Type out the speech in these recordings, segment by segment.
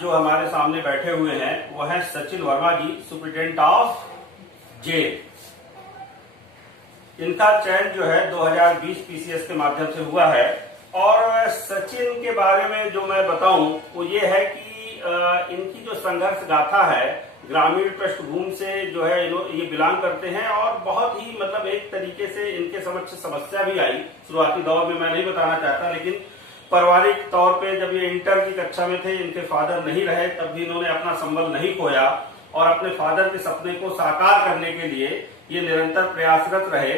जो हमारे सामने बैठे हुए हैं वो हैं सचिन वर्मा जी, सुप्रिटेंडेंट ऑफ जेल। इनका चयन जो है 2020 पीसीएस के माध्यम से हुआ है। और सचिन के बारे में जो मैं बताऊं वो ये है कि इनकी जो संघर्ष गाथा है, ग्रामीण पृष्ठभूमि से जो है ये बिलोंग करते हैं और बहुत ही मतलब एक तरीके से इनके समक्ष समस्या भी आई शुरुआती दौर में। मैं नहीं बताना चाहता, लेकिन पारिवारिक तौर पे जब ये इंटर की कक्षा में थे, इनके फादर नहीं रहे, तब भी इन्होंने अपना संबल नहीं खोया और अपने फादर के सपने को साकार करने के लिए ये निरंतर प्रयासरत रहे।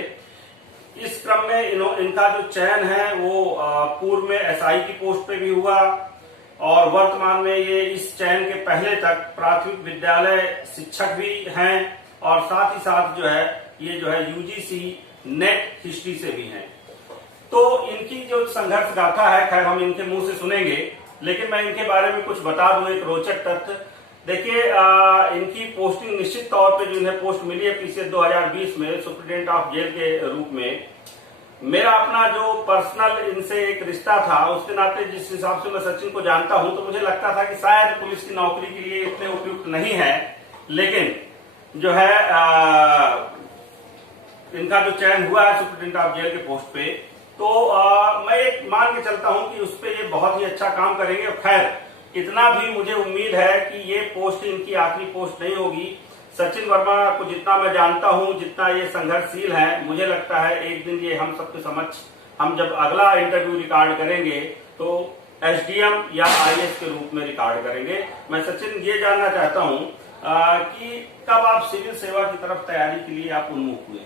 इस क्रम में इनका जो चयन है वो पूर्व में एसआई की पोस्ट पे भी हुआ और वर्तमान में ये इस चयन के पहले तक प्राथमिक विद्यालय शिक्षक भी हैं और साथ ही साथ जो है ये जो है यूजीसी नेट हिस्ट्री से भी हैं। तो इनकी जो संघर्ष गाथा है, खैर हम इनके मुंह से सुनेंगे, लेकिन मैं इनके बारे में कुछ बता दूं एक रोचक तथ्य। देखिए, इनकी पोस्टिंग निश्चित तौर पे जो इन्हें पोस्ट मिली है पीसीएस 2020 में सुप्रिटेंडेंट ऑफ जेल के रूप में, मेरा अपना जो पर्सनल इनसे एक रिश्ता था उसके नाते जिस हिसाब से मैं सचिन को जानता हूं, तो मुझे लगता था कि शायद पुलिस की नौकरी के लिए इतने उपयुक्त नहीं है। लेकिन जो है इनका जो चयन हुआ है सुप्रिटेंडेंट ऑफ जेल के पोस्ट पे, तो मैं एक मान के चलता हूं कि उस पर ये बहुत ही अच्छा काम करेंगे। खैर इतना भी मुझे उम्मीद है कि ये पोस्ट इनकी आखिरी पोस्ट नहीं होगी। सचिन वर्मा को जितना मैं जानता हूं, जितना ये संघर्षशील है, मुझे लगता है एक दिन ये हम सबके समक्ष, हम जब अगला इंटरव्यू रिकॉर्ड करेंगे तो एसडीएम या आईएएस के रूप में रिकॉर्ड करेंगे। मैं सचिन ये जानना चाहता हूं कि कब आप सिविल सेवा की तरफ तैयारी के लिए आप उन्मुख हुए?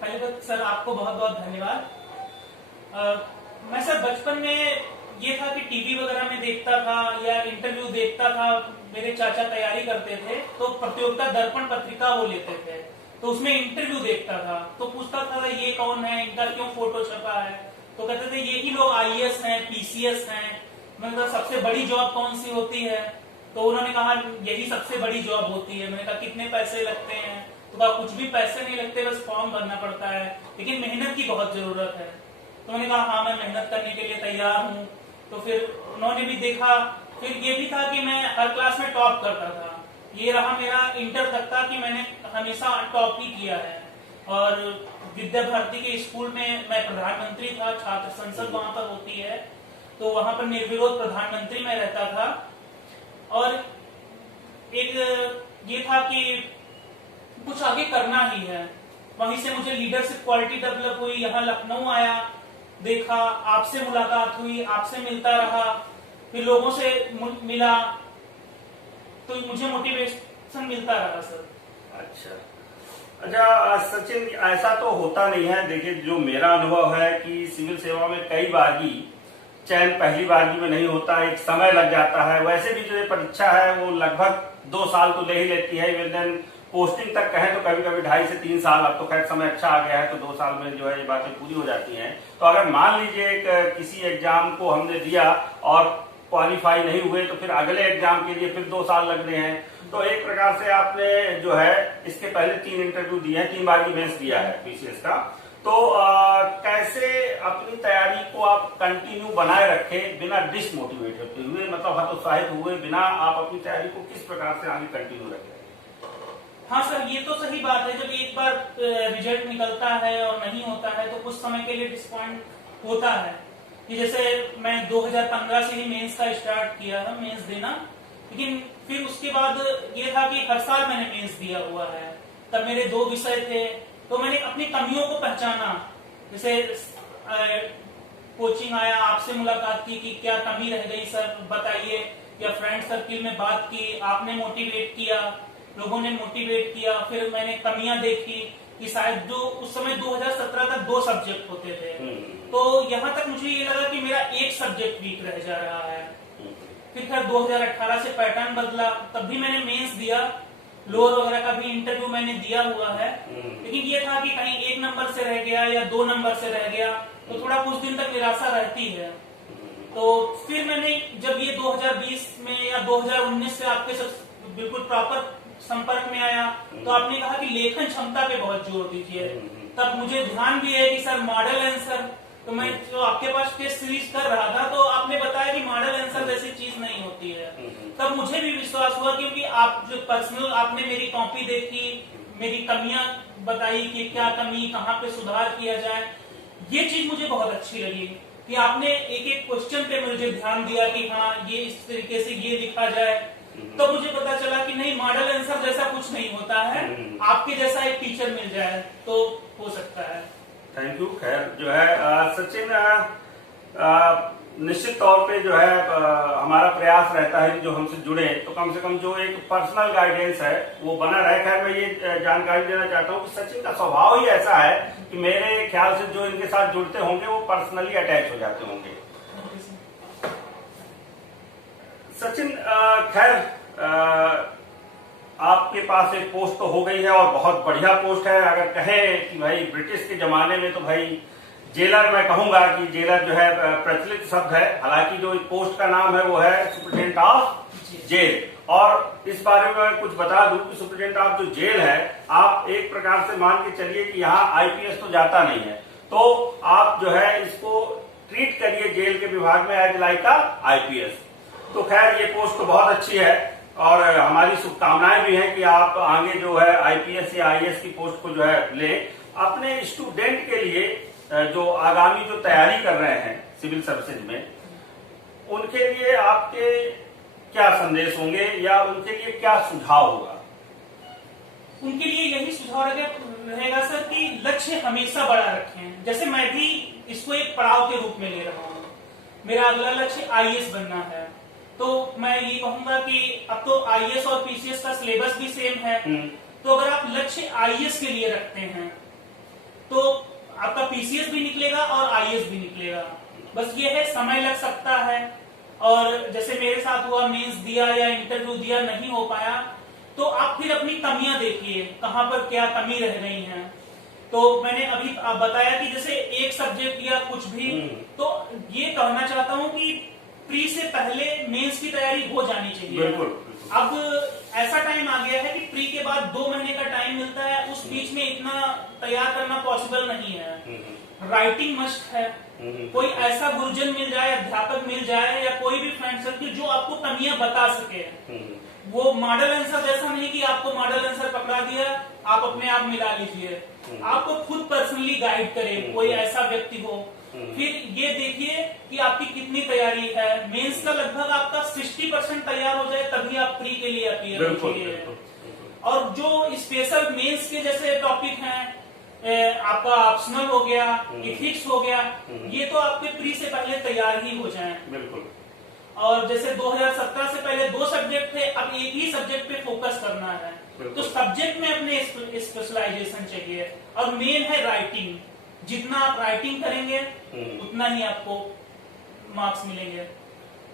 पहले तो सर आपको बहुत बहुत धन्यवाद। मैं सर बचपन में ये था कि टीवी वगैरह में देखता था या इंटरव्यू देखता था, मेरे चाचा तैयारी करते थे तो प्रतियोगिता दर्पण पत्रिका वो लेते थे, तो उसमें इंटरव्यू देखता था तो पूछता था ये कौन है, इनका क्यों फोटो छपा है, तो कहते थे यही लोग आईएएस हैं, पीसीएस हैं। मतलब सबसे बड़ी जॉब कौन सी होती है, तो उन्होंने कहा यही सबसे बड़ी जॉब होती है। मैंने कहा कितने पैसे लगते हैं, तो कहा कुछ भी पैसे नहीं लगते, बस फॉर्म भरना पड़ता है, लेकिन मेहनत की बहुत जरूरत है। तो मैंने कहा हाँ मैं मेहनत करने के लिए तैयार हूँ। तो फिर उन्होंने भी देखा। फिर ये भी था कि मैं हर क्लास में टॉप करता था, ये रहा मेरा इंटर तक था कि मैंने हमेशा टॉप ही किया है। और विद्या भारती के स्कूल में मैं प्रधानमंत्री था, छात्र संसद वहां पर होती है, तो वहां पर निर्विरोध प्रधानमंत्री में रहता था। और एक ये था कि कुछ आगे करना ही है। वहीं से मुझे लीडरशिप क्वालिटी डेवलप हुई, यहाँ लखनऊ आया, देखा, आपसे मुलाकात हुई, आपसे मिलता रहा, फिर लोगों से मिला, तो मुझे मोटिवेशन मिलता रहा सर। अच्छा सचिन, ऐसा तो होता नहीं है। देखिए, जो मेरा अनुभव है कि सिविल सेवा में कई बागी चयन पहली बागी में नहीं होता, एक समय लग जाता है। वैसे भी जो ये परीक्षा है वो लगभग 2 साल तो ले ही लेती है। इवन पोस्टिंग तक कहें तो कभी कभी 2.5 से 3 साल, अब तो खैर समय अच्छा आ गया है तो 2 साल में जो है ये बातें पूरी हो जाती हैं। तो अगर मान लीजिए किसी एग्जाम को हमने दिया और क्वालिफाई नहीं हुए तो फिर अगले एग्जाम के लिए फिर 2 साल लगने हैं। तो एक प्रकार से आपने जो है इसके पहले 3 इंटरव्यू दिए हैं, 3 बार की मेंस दिया है पीसीएस का। तो कैसे अपनी तैयारी को आप कंटिन्यू बनाए रखे बिना डिसमोटिवेट होते हुए, मतलब हतोत्साहित हुए बिना, आप अपनी तैयारी को किस प्रकार से आगे कंटिन्यू रखें? हाँ सर, ये तो सही बात है। जब एक बार रिजल्ट निकलता है और नहीं होता है तो कुछ समय के लिए डिसपॉइंट होता है। कि जैसे मैं 2015 से ही मेंस का स्टार्ट किया है, मेंस देना, लेकिन फिर उसके बाद ये था कि हर साल मैंने मेंस दिया हुआ है। तब मेरे 2 विषय थे, तो मैंने अपनी कमियों को पहचाना। जैसे कोचिंग आया, आपसे मुलाकात की कि क्या कमी रह गई सर बताइए, या फ्रेंड सर्किल में बात की, आपने मोटिवेट किया, लोगों ने मोटिवेट किया। फिर मैंने कमियां देखी कि शायद जो उस समय 2017 तक 2 सब्जेक्ट होते थे, तो यहाँ तक मुझे ये लगा कि मेरा एक सब्जेक्ट वीक रह जा रहा है। फिर खैर 2018 से पैटर्न बदला, तब भी मैंने मेंस दिया, लोअर वगैरह का भी इंटरव्यू मैंने दिया हुआ है। लेकिन ये था कि कहीं 1 नंबर से रह गया या 2 नंबर से रह गया, तो थोड़ा कुछ दिन तक निराशा रहती है। तो फिर मैंने जब ये 2020 में या 2019 से आपके बिल्कुल प्रॉपर संपर्क में आया, तो आपने कहा कि लेखन क्षमता पे बहुत जोर दीजिए। तब मुझे ध्यान भी है कि सर मॉडल आंसर तो मैं जो आपके पास टेस्ट सीरीज कर रहा था तो आपने बताया कि मॉडल आंसर जैसी चीज नहीं होती है, तब मुझे भी विश्वास हुआ, क्योंकि आप जो पर्सनल आपने मेरी कॉपी देखी, मेरी कमियां बताई कि क्या कमी, कहाँ पे सुधार किया जाए, ये चीज मुझे बहुत अच्छी लगी कि आपने एक एक क्वेश्चन पे मुझे ध्यान दिया कि हाँ ये इस तरीके से ये लिखा जाए। तो मुझे पता चला कि नहीं, मॉडल आंसर जैसा कुछ नहीं होता है, आपके जैसा एक टीचर मिल जाए तो हो सकता है। Thank you. खैर जो है सचिन, निश्चित तौर पे जो है हमारा प्रयास रहता है कि जो हमसे जुड़े तो कम से कम जो एक पर्सनल गाइडेंस है वो बना रहे। खैर मैं ये जानकारी देना चाहता हूँ कि सचिन का स्वभाव ही ऐसा है कि मेरे ख्याल से जो इनके साथ जुड़ते होंगे वो पर्सनली अटैच हो जाते होंगे। सचिन, खैर आपके पास एक पोस्ट तो हो गई है और बहुत बढ़िया पोस्ट है। अगर कहें कि भाई ब्रिटिश के जमाने में तो भाई जेलर, मैं कहूंगा कि जेलर जो है प्रचलित शब्द है। हालांकि जो पोस्ट का नाम है वो है सुप्रिटेंडेंट ऑफ जेल। और इस बारे में मैं कुछ बता दूं कि सुप्रिटेंडेंट ऑफ जो जेल है, आप एक प्रकार से मान के चलिए कि यहाँ आईपीएस तो जाता नहीं है, तो आप जो है इसको ट्रीट करिए जेल के विभाग में एज लाइक अ आईपीएस। तो खैर ये पोस्ट तो बहुत अच्छी है और हमारी शुभकामनाएं भी हैं कि आप आगे जो है आईपीएस या आईएएस की पोस्ट को जो है ले। अपने स्टूडेंट के लिए जो आगामी जो तैयारी कर रहे हैं सिविल सर्विसेज में, उनके लिए आपके क्या संदेश होंगे या उनके लिए क्या सुझाव होगा? उनके लिए यही सुझाव रहेगा सर कि लक्ष्य हमेशा बड़ा रखें। जैसे मैं भी इसको एक पड़ाव के रूप में ले रहा हूँ, मेरा अगला लक्ष्य आईएएस बनना है, तो मैं ये कहूंगा कि अब तो आईएएस और पीसीएस का सिलेबस भी सेम है, तो अगर आप लक्ष्य आईएएस के लिए रखते हैं तो आपका पीसीएस भी निकलेगा और आईएएस भी निकलेगा। बस ये है, समय लग सकता है, और जैसे मेरे साथ हुआ, मेंस दिया या इंटरव्यू दिया, नहीं हो पाया, तो आप फिर अपनी कमियां देखिए, कहां पर क्या कमी रह गई है। तो मैंने अभी बताया कि जैसे एक सब्जेक्ट या कुछ भी, तो ये कहना चाहता हूं कि प्री से पहले मेंस की तैयारी हो जानी चाहिए। बिल्कुल। अब ऐसा टाइम आ गया है कि प्री के बाद 2 महीने का टाइम मिलता है, उस बीच में इतना तैयार करना पॉसिबल नहीं है। राइटिंग मस्ट है। कोई ऐसा गुरुजन मिल जाए, अध्यापक मिल जाए या कोई भी फ्रेंड सर्किल जो आपको कमियां बता सके। वो मॉडल आंसर जैसा नहीं कि आपको मॉडल आंसर पकड़ा दिया, आप अपने आप मिला लीजिए। आपको खुद पर्सनली गाइड करे कोई ऐसा व्यक्ति हो। फिर ये देखिए कि आपकी कितनी तैयारी है। मेंस का लगभग आपका 60% तैयार हो जाए तभी आप प्री के लिए अपीयर कीजिए। और जो स्पेशल मेंस के जैसे टॉपिक हैं, आपका ऑप्शनल हो गया, इथिक्स हो गया, ये तो आपके प्री से पहले तैयार ही हो जाएं। बिल्कुल। और जैसे 2017 से पहले 2 सब्जेक्ट थे, अब एक ही सब्जेक्ट पे फोकस करना है, तो सब्जेक्ट में अपने स्पेशलाइजेशन चाहिए। और मेन है राइटिंग। जितना आप राइटिंग करेंगे उतना ही आपको मार्क्स मिलेंगे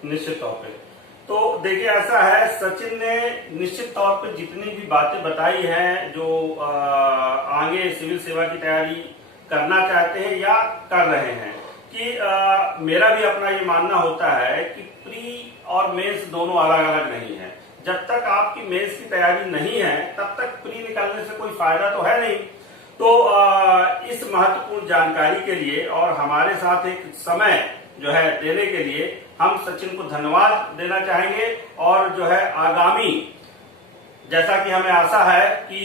निश्चित तौर पे। तो देखिए ऐसा है, सचिन ने निश्चित तौर पे जितनी भी बातें बताई हैं, जो आगे सिविल सेवा की तैयारी करना चाहते हैं या कर रहे हैं, कि मेरा भी अपना ये मानना होता है कि प्री और मेंस दोनों अलग अलग नहीं है। जब तक आपकी मेंस की तैयारी नहीं है तब तक प्री निकालने से कोई फायदा तो है नहीं। तो इस महत्वपूर्ण जानकारी के लिए और हमारे साथ एक समय जो है देने के लिए हम सचिन को धन्यवाद देना चाहेंगे। और जो है आगामी, जैसा कि हमें आशा है कि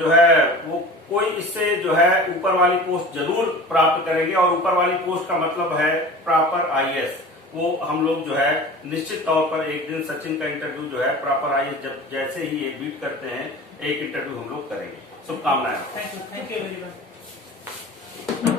जो है वो कोई इससे जो है ऊपर वाली पोस्ट जरूर प्राप्त करेंगे। और ऊपर वाली पोस्ट का मतलब है प्रॉपर आईएएस। वो हम लोग जो है निश्चित तौर पर एक दिन सचिन का इंटरव्यू जो है प्रॉपर आईएएस जब जैसे ही ये बीट करते हैं, एक इंटरव्यू हम लोग करेंगे। शुभकामनाएं। Thank you very much.